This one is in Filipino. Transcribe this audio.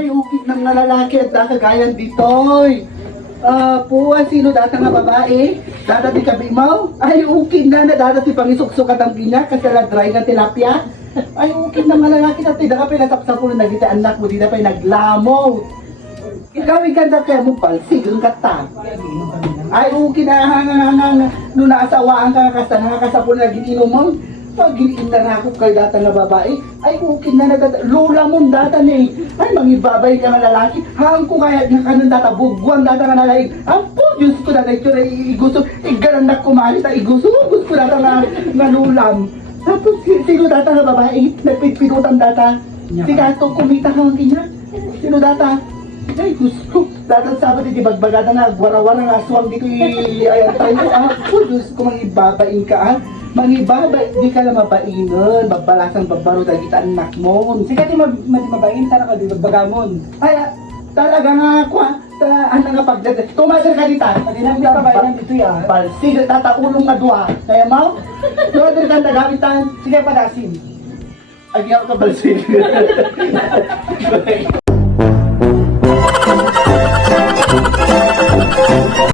Ay, ukit ng nga lalaki at nakagayan ditoy. Puwan, sino data nga babae? Data ti kabimaw? Ay, ukit na data ti pangisuksukat ang ginya kasi dry nga tilapia. Ay, ukit ng nga lalaki na ti, daka pinasapsapunan na kita anak mo, di na pa naglamo. Ikaw ikanda kaya mo palsig, ang kata. Ay, ukit na nung naasawaan ka nakasapon na gininom mo. Pag giniin na ako kay data nga babae, ay ukit na lola mong data ni. Ay, mangibabay ka nga lalaki. Hang ko kaya nga kanang data, bugwan data nga nalaig. Ampo, Diyos ko data, ito na igusto. Igalan na kumalit, igusto ko data nga lulam. Tapos, sino data nga babae? Nagpipinutan data. Si Gato, kumita ka ang kanya. Sino data? Ay, gusto. Datang sabat iti bagbagada nga, wara-wara nga aswang dito ayan tayo. Ako, Diyos ko, mangibabain ka Mangibabay, di ka na mabainon, babalasang babaro dahil kita anak mo. Sige di mabain, tara ka di bagamon. Ay, talaga nga ako ano nga pagdagat. Tumagal ka dita. Pati nang di pabayan dito ya. Balsig, tataulong nga duha. Kaya mo? Tumagal ka nagawitan. Sige padasin. Ay, ako ka balsig.